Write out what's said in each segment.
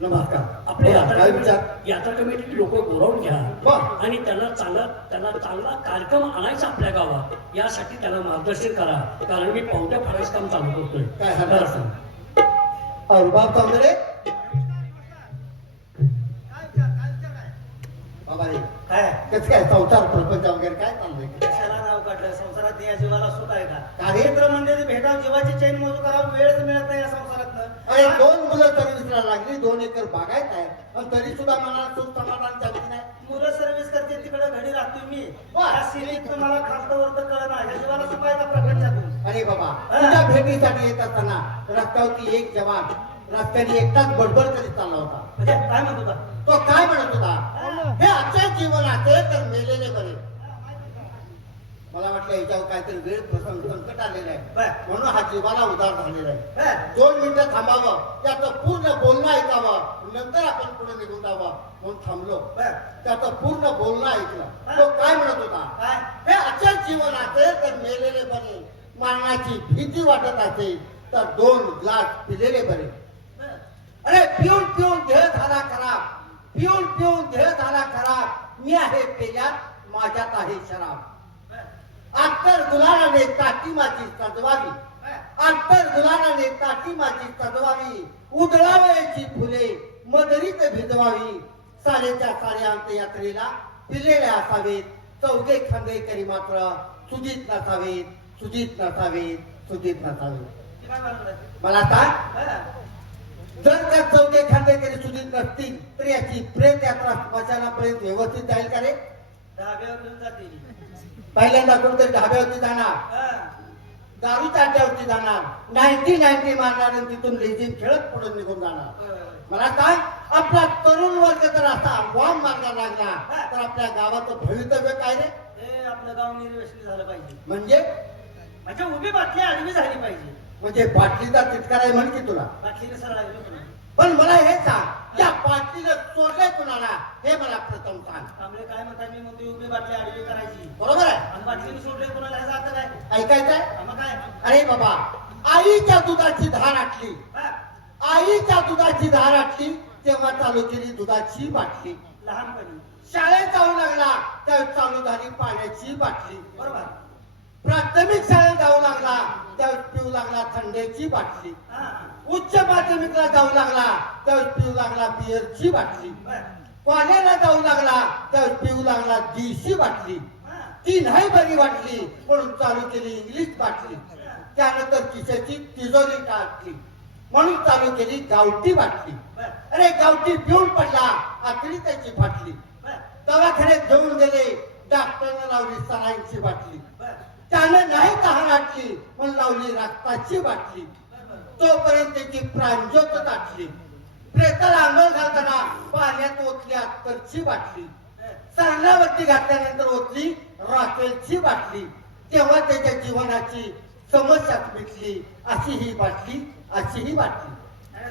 आपले यात्रा काय विचार? कमिटी- यात्रा कमिटी लोक बोलावून घ्या. आणि त्याला चांगला त्याला चांगला कार्यक्रम आणायचा आपल्या गावात यासाठी त्याला मार्गदर्शन करा. कारण मी पावत्या फाडायचं काम चालू करतोय. काय हरकत करा सांग. रुबाब चांदरे बाबा रे काय? कसं काय संसार प्रपंच वगैरे काय चाललंय? संसारात या जीवाला सुख आहे का? कार्य- मित्र म्हणजे भेटाव जीवाची चैन मोजू करावं वेळच मिळत नाही या अरे संसारात दोन मुलं सर्व्हिसला लागली दोन एकर बागायत आहे पण तरी सुद्धा मला सुख समाधान चालत नाही. मुलं सर्व्हिस करते तिकडे घडी राहतोय मी. सिरीत मला खालतं वरतं जीवाला सुख आहे का प्रपंचातून अरे बाबा तुझ्या भेटीसाठी येत असताना रस्त्यावरती एक जवान रस्त्याने एकटाच बडबड करीत चालला होता. म्हणजे काय म्हणतो का तो काय म्हणत होता? हे आजच्या जीवनाचे तर मेलेले बरे. मला वाटलं याच्यावर काहीतरी वेळ प्रसंग संकट आलेलं आहे. म्हणून हा जीवाला उदार झालेला आहे. दोन मिनिटं थांबावं. त्याचं पूर्ण बोलणं ऐकावं. नंतर आपण पुढे निघून जावं. म्हणून थांबलो. त्याचं पूर्ण बोलणं ऐकलं. तो काय म्हणत होता? हे. अचल जीवनाचे तर मेलेले बरे मरणाची भीती वाटत असेल तर दोन ग्लास पिलेले बरे. अरे पिऊन पिऊन देह झाला खराब. पिऊन पिऊन देह झाला खराब. मी आहे पेल्यात माझ्यात आहे शराब. अत्तर गुलालाने काठी माझी सजवावी. अत्तर गुलालाने काठी माझी सजवावी. उधळावयाची फुले मदरीत भिजवावी. सारेच्या सारे अंत्ययात्रेला पिलेले असावेत. चौघे खांदेकरी मात्र सुजित नसावेत. सुजित नसावेत. सुजित नसावेत? मला बर. जर का चौघे खांदेकरी सुजित नसतील तर याची प्रेत यात्रा स्मशानापर्यंत व्यवस्थित जाईल का रे? धाब्यावर घेऊन जाते पहिल्यांदा कोणतरी ढाब्यावरती जाणार. दारूच्या अड्ड्यावरती जाणार. नाईन्टी नाईन्टी मारणार आणि तिथून लेझिम खेळत पुढे निघून जाणार. मला सांग आपला तरुण वर्ग जर असा वाम मार्गा लागला तर आपल्या गावाचं भवितव्य काय रे? हे आपलं गाव निर्वेशनी झालं पाहिजे. म्हणजे? म्हणजे उभी बाटली आडवी झाली पाहिजे. म्हणजे बाटलीचा तितकार म्हण की तुला. बाटलीने सरळ लागली. पण मला हे सांग या बाटलीला चोरलंय कुणाला? हे मला प्रथम सांग. कांबळे काय म्हणतात मी म्हणतो उभी बाटली आडवी करायची. बरोबर आहे. आणि बाटलीने सोडले कोणाला ह्याचा अर्थ काय? ऐकायचंय? आम्हा काय? अरे बाबा आईच्या दुधाची धार आटली. हा. आईच्या दुधाची धार आटली तेव्हा चालू केली दुधाची बाटली. लहानपणी. शाळेत जाऊ लागला त्यावेळी चालू झाली पाण्याची बाटली. बरोबर. प्राथमिक शाळेत जाऊ लागला त्यावेळी पिऊ लागला थंडीची बाटली. हा. उच्च माध्यमिकला जाऊ लागला त्यावेळी पिऊ लागला बिअरची बाटली. पाण्याला जाऊ लागला त्यावेळी पिऊ लागला डीसी बाटली. ती नाही बरी वाटली म्हणून चालू केली इंग्लिश बाटली. त्यानंतर खिशाची तिजोरी टाकली. म्हणून चालू केली गावठी बाटली. अरे गावठी पिऊन पडला आखरी त्याची फाटली. बर. दवाखान्यात घेऊन गेले डॉक्टरने लावली सलाईनची बाटली. त्यानं नाही तहान आटली म्हणून लावली रक्ताची बाटली. तोपर्यंत त्याची प्रांजोत दाटली प्रेताला आंघोळ घालताना पाण्यात ओतली अत्तरची बाटली. चांगल्यावरती घातल्यानंतर ओतली रॉकेलची बाटली. तेव्हा त्याच्या जीवनाची समस्याच मिटली. अशी ही बाटली अशी ही बाटली.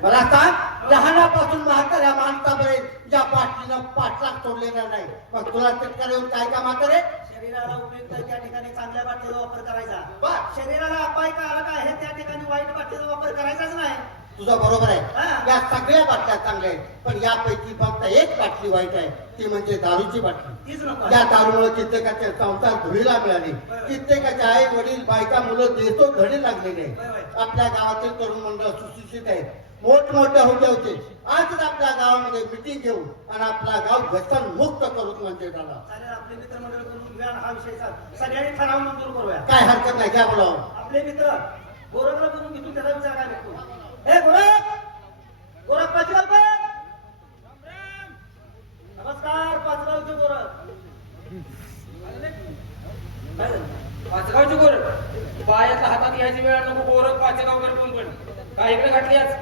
मला सांग लहानापासून म्हाताऱ्या माणसापर्यंत या बाटलीनं पाठलाग सोडलेला नाही. मग तुला तितका येऊन काय का म्हातारे? शरीराला उपयुक्त त्या ठिकाणी चांगल्या बाटलीचा वापर करायचा बर. शरीराला अपाय का आला का आहे त्या ठिकाणी वाईट बाटलीचा वापर करायचाच नाही तुझं बरोबर आहे हा. या सगळ्या बाटल्या चांगल्या आहेत पण यापैकी फक्त एक बाटली वाईट आहे ती म्हणजे दारूची बाटली तीच नको या दारूमुळे कित्येकाचे संसार धुळीला मिळाली कित्येकाचे आई वडील बायका मुलं देतो धडी लागलेले. आहेत. आपल्या गावातील तरुण मंडळ सुशिक्षित आहेत मोठमोठे होते होते आजच आपल्या गावामध्ये मिटिंग घेऊ आणि आपला गाव व्यसन मुक्त करू म्हणजे झाला. चालेल आपले मित्रमंडळ करून घेऊया आणि हा विषय चा- सगळ्यांनी ठराव मंजूर करूया. काय हरकत नाही घ्या बोलावं. आपले मित्र गोरखला करून घेतो त्याचा विचार काय बघतो हे गोरख! गोरख पाचगाव नमस्कार पाचगावचे गोरख. काय झालं? पाचगावची गोरख? पायातला हातात घ्यायची वेळ नको गोरख पाचगाव कोण पण. काय इकडे घातली आज?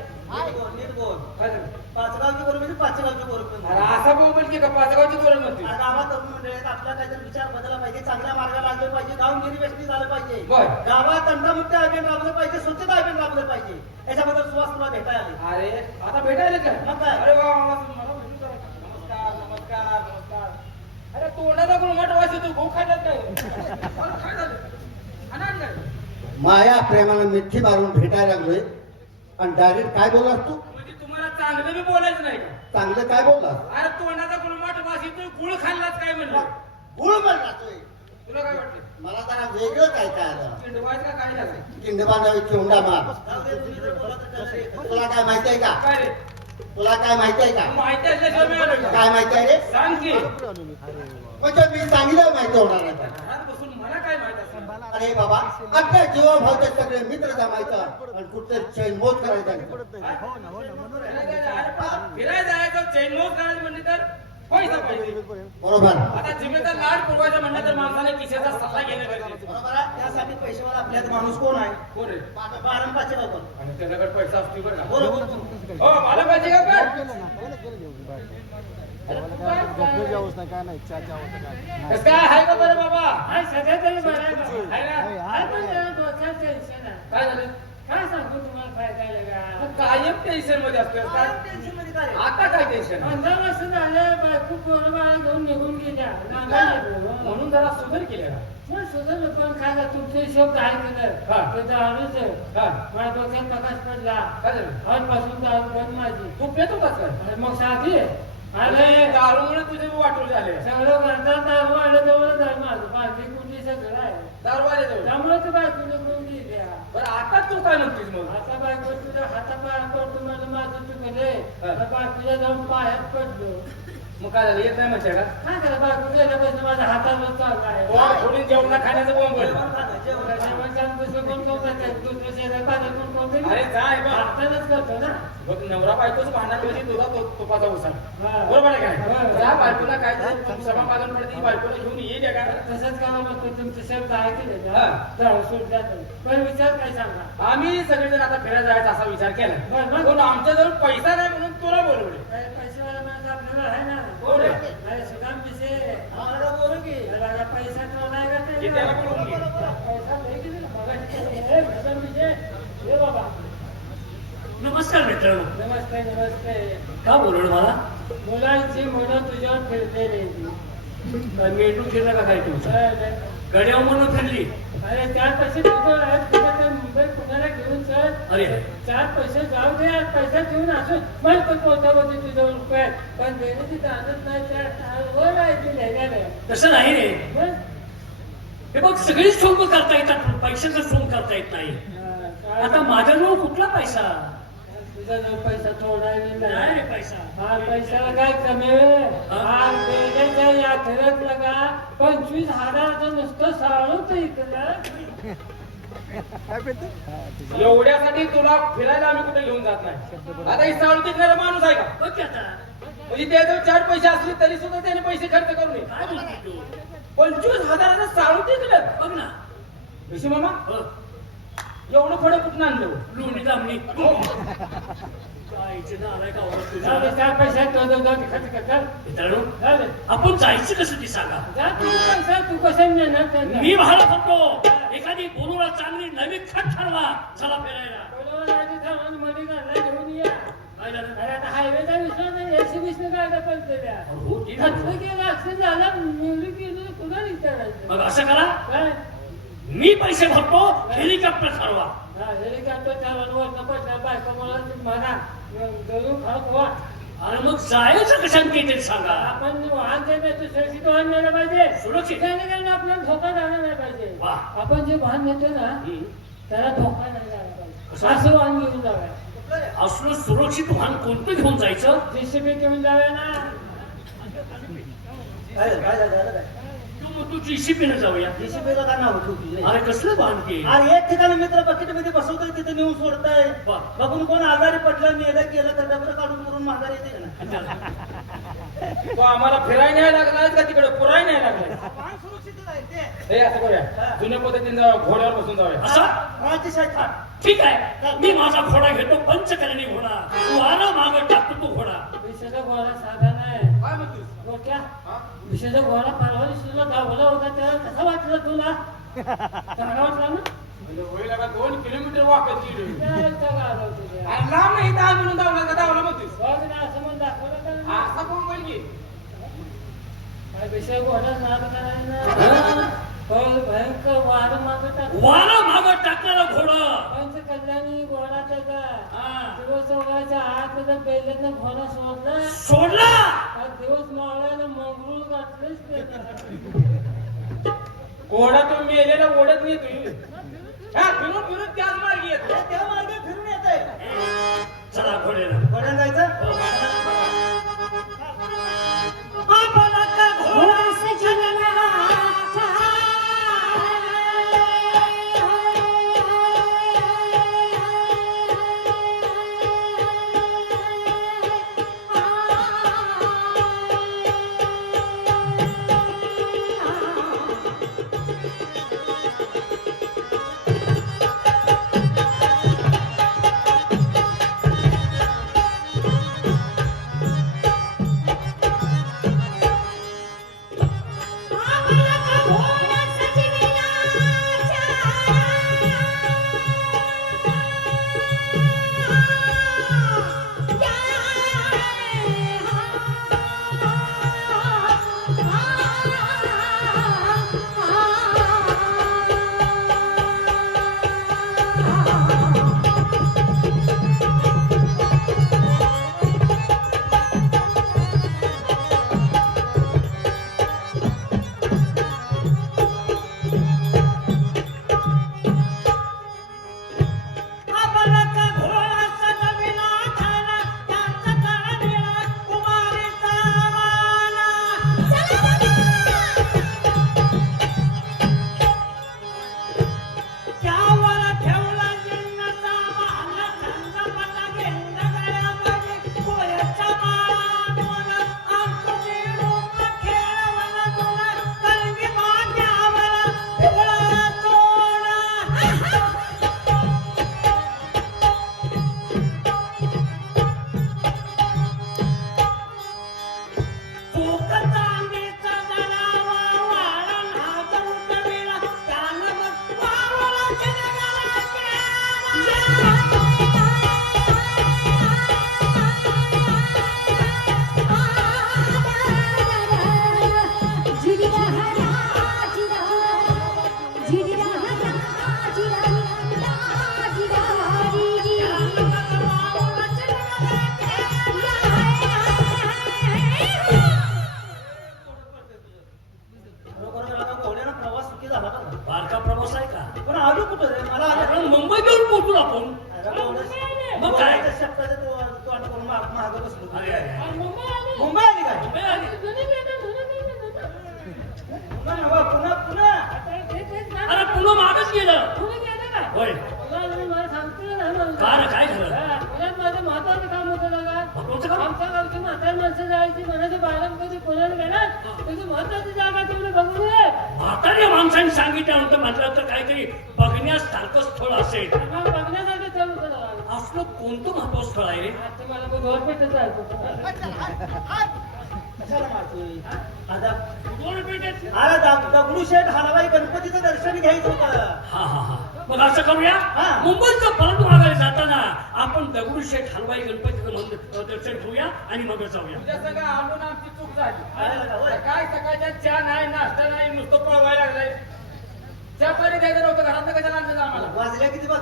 पाचगावचे म्हणजे पाचगावचे असा बोल का? पाचगावची गोरख म्हणते. गावात तरुण मंडळी आहेत, आपला काहीतरी विचार बदलला पाहिजे चांगल्या मार्गाला लागले पाहिजे झालं पाहिजे. गावात तंटामुक्त अभियान राबवलं पाहिजे स्वच्छता अभियान राबवलं पाहिजे. याच्याबद्दल सुवास तुला भेटायला आले. अरे आता भेटायला काय मग काय? अरे वा. नमस्कार नमस्कार नमस्कार. अरे तोंडाला कोण वाट वाजतो तू खूप खाल्लं काय माया प्रेमानं मिठी मारून भेटायला लागलोय. आणि डायरेक्ट काय बोललास तू? म्हणजे तुम्हाला चांगलं बी बोलायचं नाही का? चांगलं काय बोलला अरे तोंडाचा गुळमाट वास येतोय गुळ खाल्लाच काय म्हणलं? गुळ म्हणला तोय तुला काय वाटलं? मला जरा वेगळं काय काय आलं चिंडवायचं का काय झालं? मार. तुला काय माहिती आहे का? काय रे? तुला काय माहिती आहे का? माहिती असल्याशिवाय मी का? काय माहिती आहे रे? सांग की. म्हणजे मी सांगितलं माहिती होणार आहे. का? घरात बसून मला काय माहीत असं अरे बाबा आपल्या जीवाभावचे सगळे मित्र जमायचं आणि कुठे चैन मोज करायचा. फिरायला जायचं चैनमोज करायचं म्हणले तर? पैसा पाहिजे बरोबर. आता जिम्मेदार लाड पुरवायचा म्हणलं तर माणसाने खिशाचा सल्ला घेणं गरजेचं बरोबर आहे? त्यासाठी पैशावाला आपल्यात माणूस कोण आहे? कोण बारंबाचे बाबा आणि त्याच्याकडे पैसा असतो बरं का? बरोबर. हो मला पाहिजे का पण? कसं काय? आहे का बरं बाबा? हाय सगळं तरी बरं आहे. बाबा. आहे ना? हाय पण जरा डोक्यात टेन्शन आहे. काय झालं? काय सांगू तुम्हाला फायदा लगा तू कायम टेन्शनमध्ये असतोय काय? काय काय? आता काय टेन्शन पंधरा वर्ष झाले बायको पोरं बाळा घेऊन निघून गेल्या. नांगायला लागलो. म्हणून जरा सुधार केले ना मग सुद्धा पण काय का तुमचे हिशोब काय केलं हा. ते दारूच आहे. हा. माझ्या डोक्यात प्रकाश पडला. काय झालं? आजपासून दारू बंद माझी. तू पेतो का काय आणि मग साथी अरे अरे. दारूमुळे तुझे वाटून झाले. सगळं करतात दारू आलं जवळ झालं माझं बाकी कुठली सगळं आहे. दारू आले जवळ त्यामुळे तर बायको निघून गेल्या. बरं आता तू काय म्हणतेस मग? आता बायको तुझ्या हातापाया पडतो मला माझं चुकले. बायकोच्या जाऊन पायात पडलो. मग काय झालं? येत नाही म्हणते का? काय करा बायको गेल्यापासून माझ्या हातावर चालू आहे. कोण थोडी जेवणा खाण्याचं जेवण दुसरं कोण कोण करतात? दुसरं शेजार पाजार कोण कोण करीत? अरे काय बा हातानंच करतो ना. बघ नवरा बायकोच भांडण म्हणजे तुझा तो तुपाचा उसा. बरोबर आहे काय हा. त्या बायकोला काय तरी समाधान पडते ती बायकोला घेऊन ये द्या काय तसंच करावं लागतं तुमचे शब्द ऐकले पण विचार काय सांगा? आम्ही सगळेजण आता फिरायला जायचा असा विचार केला. पण आमच्याजवळ पैसा नाही म्हणून तुला बोलवले. काय पैसेवाला माणसं आपल्याला आहे ना? ते? नमस्कार मित्रांनो. नमस्ते नमस्ते. का बोलवलं मला? मुलांची मुलं तुझ्यावर काय मेंदू फिरला का काय तुमचा अरे गड्या म्हणून फिरली. चार पैसे घेऊन चल. अरे. चार पैसे जाऊ दे पैसा घेऊन पण पोहोचा होते तुझं रुपये पण नाही तसं नाही रे. हे बघ सगळीच सोंग करता येतात पैशाचं सोंग करता येत नाही. आता माझ्याजवळ कुठला पैसा? तुझा जवळ पैसा थोडा आहे नाही रे नाही. पैसा. हा पैशाला काय कमी? हा? यात्रेत लगा पंचवीस हजाराचं नुसतं साळूच इकडं एवढ्यासाठी तुला फिरायला आम्ही कुठे घेऊन जात नाही. आता ही सावळ टिकणारा माणूस आहे का? बघ की आता. म्हणजे त्याजवळ चार पैसे असले तरी सुद्धा त्याने पैसे खर्च करू नये. पंचवीस हजाराचं साळू टिकलं बघ ना. ऋषी मामा बघ, एवढं फळं कुठून आणलं? लोणी दामणी आलाय चार. मित्रांनो जाऊ दे. आपण जायचं कसं ते सांगा? तू कसं नेणार? मी भाडं करतो एखादी बोलूला चांगली नवी खट ठरवा. चला फिरायला. या. काय हायवेचा विश्वास नाही एकशे वीस ने हो, केला झाला मुली विचारायचं. असं करा. काय? मी पैसे भरतो हेलिकॉप्टर ठरवा हा, हेलिकॉप्टर चालवून वरनं पडला बायको मला म्हणा जरूर खात वा आणि मग जायचं कशाने ते तरी सांगा आपण वाहन देण्याचं सुरक्षित वाहन नेलं पाहिजे सुरक्षित? त्याने काही आपल्याला धोका झाला नाही पाहिजे वा. आपण जे वाहन नेतो ना. त्याला धोका नाही झाला? पाहिजे असं वाहन घेऊन जाऊया? असलं सुरक्षित वाहन कोणतं घेऊन जायचं जेसीबी घेऊन जाऊया ना काय झालं, काय झालं, झालं काय? तू मग तू जीसीपीने जाऊया. JCB ला काय नाव ठेवती रे? अरे कसलं वाहन की अरे एक ठिकाणी मित्र बकेटमध्ये बसवतोय तिथे नेऊन सोडताय. वा. बघून कोण आजारी पडलं मेलं केलं तर डबर काढून करून माघार येते ना तो आम्हाला फिरायला न्यायला लागलाय का तिकडे? पुराय न्यायला लागलाय ते. हे असं करूया. जुन्या पद्धतीने जाऊया, घोड्यावर बसून जाऊया. असं. ठीक आहे. मी माझा घोडा घेतो पंचकलनी घोडा. तू आला माग टाकतो तू घोडा. विषयाचा घोडा साधा नाही. काय म्हणतोस? हा? विषयाचा घोडा तुला तेव्हा कसा वाटलं तुला? चांगला वाटला ना? म्हणजे होईल आता दोन किलोमीटर तुझ्या आणि लांब नाही म्हणून का म्हणतोस ना असं म्हणून दाखवलं तर ना. असा कोण बोल की? काय विषय घोडा नाद करायला पाऊल भयंकर वारं मागं टाकलं. वारा मागं टाकणारा घोडा. पंचकल्याणी घोडा त्याचा हा. दिवस उगायच्या आत त्याचा घोडा सोडला सोडला! आज दिवस मावळ्यानं मंगरूळ घातलेच त्याला घोडा तो मेलेला ओढत नाही तुम्ही हा फिरून फिरून त्याच मार्गी येतो. हे त्या मार्गे फिरून येत आहे चला घोड्याला घोड्यानं जायचं? बारका प्रवास आहे का पण आलो कुठं रे मला आलं आपण मुंबई घेऊन पोहोचू आपण मग काय? मुंबई आली. मुंबई आली काय मुंबई आली. पुन्हा पुन्हा. अरे पुन्हा मागच गेलं? होय काय झालं? हा, पुण्यात माझं महत्वाचं काम होतं बघा. महत्वाचं काम? आमच्या गावची म्हातारी माणसं जायची म्हणायचे बाळा कधी पुण्याला गेला तुझी महत्वाची जागा तेवढी बघून ये म्हाताऱ्या माणसांनी सांगितल्यानंतर म्हटलं तर काहीतरी बघण्यासारखं स्थळ असेल मग बघण्यासारखं होतं बघा. असलं कोणतं महत्वाचं स्थळ आहे रे आज ते मला बुधवार पेठेचं ऐकू कशाला मारतोय? आता दोन पेटेत. अरे दा- दगडूशेठ हलवाई गणपतीचं दर्शन घ्यायचं होतं. हा हा हा. मग असं करूया? हा. मुंबईचं परत मागायला जाताना आपण दगडूशेठ हलवाई गणपतीचं मंदिर दर्शन घेऊया आणि मग जाऊया. तुझ्या सगळं आणून आमची चूक झाली. काय झालं, होय? काय सकाळच्या चहा नाही नाश्ता नाही नुसतं पळवायला लागलाय. चहा पाणी द्यायचं नव्हतं घरात कशाला आणलं आम्हाला? वाजल्या किती बघ?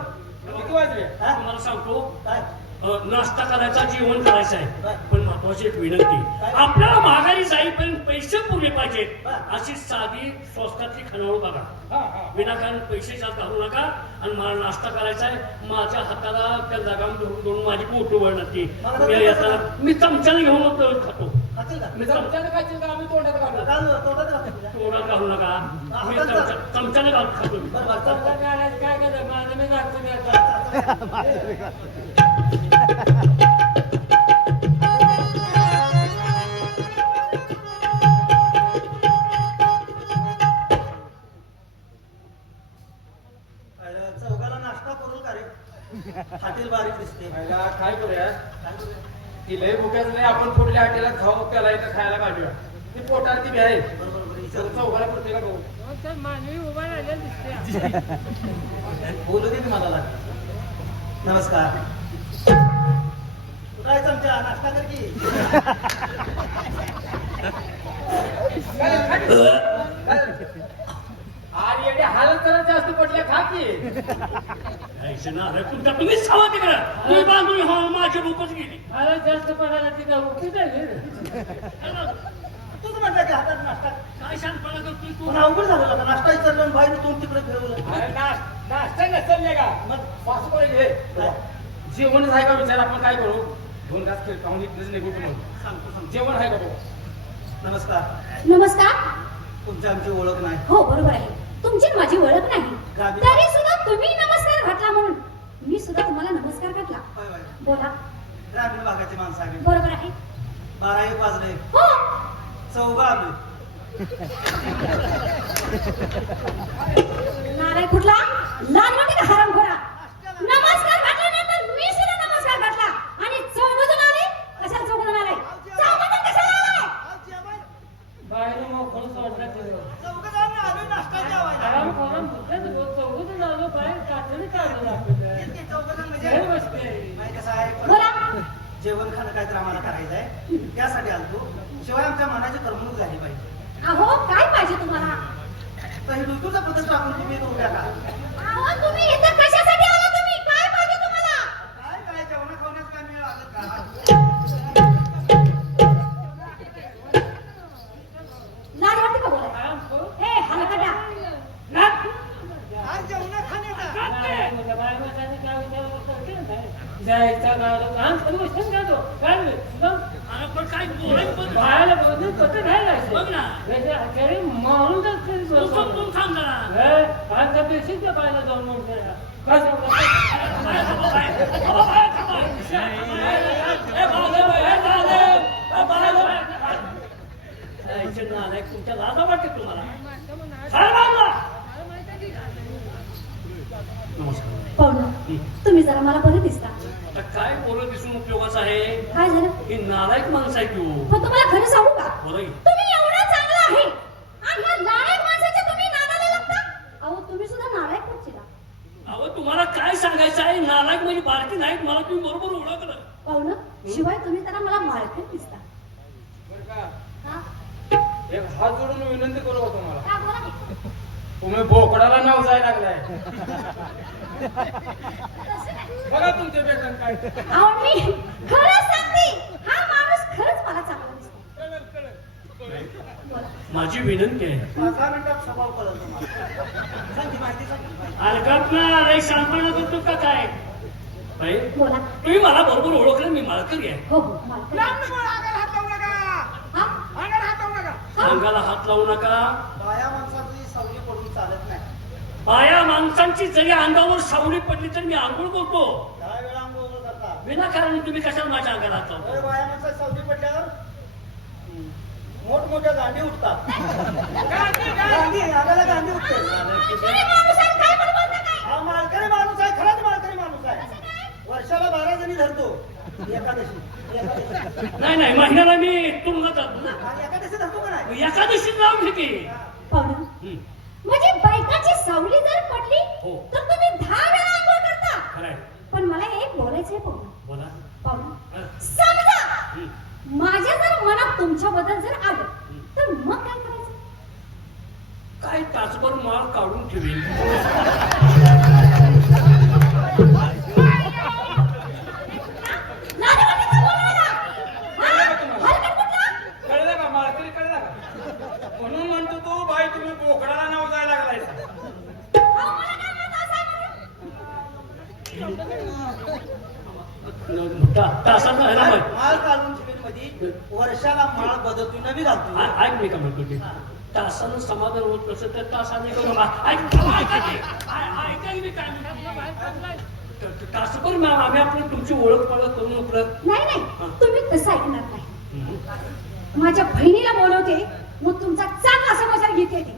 किती वाजले? हा? तुम्हाला सांगतो. काय? नाश्ता करायचा जेवण करायचं आहे. पण महत्वाची एक विनंती? आपल्याला माघारी जाईपर्यंत पैसे पुरले पाहिजेत. अशी साधी स्वस्तातली खानावळ बघा हा हा विनाकारण पैसे जास्त घालू नका आणि मला नाश्ता करायचा आहे माझ्या हाताला त्या जागा धरून धरून माझी पोट वळणार ती मी चमच्याने घेऊन खातो तोंडात घालू नका मी चमच्याने घालून खातो चौघाला नाश्ता करू का रे? हातील बारीक दिसते. खायला काय करूया? काय करूया? ती लय भुक्याच नाही आपण पुढल्या हॉटेलात खाऊ त्याला इथं खायला काढूया. ती पोटात ती आहे. चौघाला प्रत्येका भाऊ हो, मानवी उभा राहिलेला दिसते बोलू दे लागलं. नमस्कार. आहे चमचा? नाश्ता कर की. जरा जास्त पडल्या खा की. यायचं ना अरे तुमच्या तुम्हीच खावा तिकडं. तुम्ही बांधून हो माझी गेली. मला जास्त पडायला ती का उठी झाली तूच म्हटलं की हातात नाश्ता. काय शांतपणा करतोय तू पण अवघड झालं आता. नाश्ता विचारलं बाहेर तोंड तिकडे फिरवलं. नाश्ता नसेल का? मग कडे घे जेवणच आहे का? विचार आपण काय करू? दोन घास खेळ इथलेच निघू मग सांगतो सांगतो. जेवण आहे का बघा नमस्कार. नमस्कार. तुमची आमची ओळख नाही. हो बरोबर आहे. तुमची आणि माझी ओळख नाही. तरी सुद्धा तुम्ही नमस्कार घातला म्हणून. मी सुद्धा तुम्हाला नमस्कार घातला. होय, होय. बोला. ग्रामीण भागाची माणसं आम्ही. बरोबर आहे. बारा एक. वाजले हो. चौघा आलो नाराय कुठला? लहान मोठी का हराम खोरा नमस्कार घातल्यानंतर मी सुद्धा नमस्कार घातला आणि चौघजण आले कशाला चौघजण आले चौघजण कशाला आले बाहेर मग कोण सोडला तिथं. चौघजण आलो नाश्ता जेवायला आराम करून भुकत चौघजण आलो बाहेर कातडी काढलं आपल्याला इतके चौघजण म्हणजे लय मस्ती आहे. माहिती कसं आहे बोला जेवण खाणं काहीतरी आम्हाला करायचं आहे त्यासाठी आलतो. शिवाय आमच्या मनाची करमणूक झाली पाहिजे. अहो काय पाहिजे तुम्हाला? तर हे ऋतूचा पद्धत टाकून तुम्ही इथं उभ्या का अहो तुम्ही इथं जायचा गावाला लहान जातो काय पण काय कसं काय जायचं? तरी त्या जाऊन काय तुमच्या लाजा वाटते तुम्हाला नमस्कार तुम्ही जरा मला बरं दिसता काय बोलत दिसून उपयोगाचं आहे? काय झालं? ही नालायक माणसं आहे तू. पण तुम्हाला खरं सांगू का? बोला की. तुम्ही एवढा चांगला आहे. आणि ह्या नालायक माणसाच्या तुम्ही नादाला लागता? अहो तुम्ही सुद्धा नालायक होत अहो तुम्हाला काय सांगायचं आहे? नालायक म्हणजे बारकी नाहीत. मला तुम्ही बरोबर ओळखलं. पाहुणं शिवाय तुम्ही जरा मला मालकीत दिसता. बरं का? हा? एक हात जोडून विनंती करू का तुम्हाला? का? बोला की? तुम्ही बोकडाला नाव जायला लागलाय. काय अहो मी खरंच सांगते हा माणूस खरंच मला चांगला दिसतो कळलं, कळलं. बोला. माझी विनंती आहे पाच दहा मिनिटात स्वभाव कळत तुम्हाला सांग की माहिती सांग की माहिती. अलगत ना करतो का काय बाई, बोला तुम्ही मला बरोबर ओळखलं मी मालकरी आहे हो हो. हा? हा? अंगाला हात लावू नका बाया माणसाची सावली पडून चालत नाही बाया माणसांची जरी अंगावर सावली पडली तर मी आंघोळ करतो दहा वेळा आंघोळ करता विनाकारण तुम्ही कशाला माझ्या अंगाला हात माणसाची सावली पडल्यावर मोठमोठ्या गांधी उठतात. गांधी अंगाला गांधी उठते. अरे माणूस आहे, काय पण बोलता काय? हा मालकरी माणूस आहे खराच मालकरी माणूस आहे. वर्षाला बारा जणी धरतो. एकादशी नाही नाही महिन्याला मी तुरुंगात जातो. ना आणि एकादशी धरतो का नाही? एकादशी लावून घेते. पाहुणं हं, म्हणजे बायकाची सावली जर पडली हो. तर तुम्ही दहा वेळा आंघोळ करता. खरं बोलायचंय पाहुणं बोला. पाहुणं हं, समजा हं. माझ्या जर मनात तुमच्याबद्दल जर आलं तर मग काय करायचं? काय तासभर माळ काढून ठेवेल लाज वाटते का बोलायला? हा? हलकट कुठला? कळलं का? मालकरी कळलं का? म्हणून म्हणतो तो बाई तुम्ही बोकडाला नाव जायला लागलाय अहो, मला काय माहीत असं आहे म्हणून? आहे ना माळ वर्षाला माळ बदलतो नवी घालतो आ- ऐक मी का म्हणतो ते तासानं समाधान होत नसेल तर तासाने करू तासभर मॅम आम्ही आपलं तुमची ओळख पाळख करून मोकळं नाही नाही तुम्ही तसं ऐकणार नाही हं. माझ्या बहिणीला बोलवते मग तुमचा चांगला समाचार घेते ती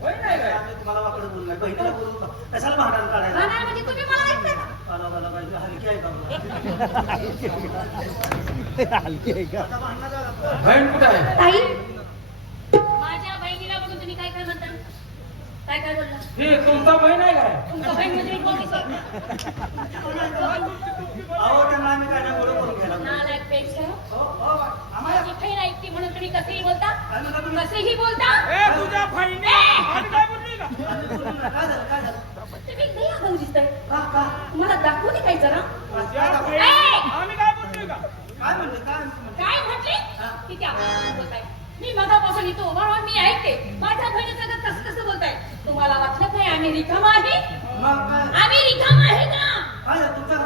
होय नाही तुम्हाला वाकडं बोलू नाही बहिणीला बोलू नका. कशाला भांडण हा काढायला नाही म्हणजे तुम्ही मला बाई हलकी आहे का झालं. बहीण कुठे आहे? ताई? माझ्या बहिणीला बघून तुम्ही काय काय म्हणता काय काय बोलला ही तुमचा बहीण आहे काय? तुमचा बहीण म्हणजे कोण? अहो त्यांना आम्ही काय नाही ओळख करून घ्यायला लागलो. नालायकपेक्षा. हो, हो, आम्हाला बहीण ऐकते म्हणून तुम्ही कसेही बोलता. काय? कसेही बोलता. ए तुझ्या बहिणी काय बोलली का तुम्ही लई आगाऊ दिसताय का का तुम्हाला दाखवू दे काही जरा काय म्हणले काय? काय म्हटले की त्या बोलताय मी मधापासून येतो बरोबर मी ऐकते माझ्या बहिणीसोबत कसं कसं बोलताय तुम्हाला वाटलं काय आम्ही रिकाम आहे आम्ही रिकाम आहे का तुमचा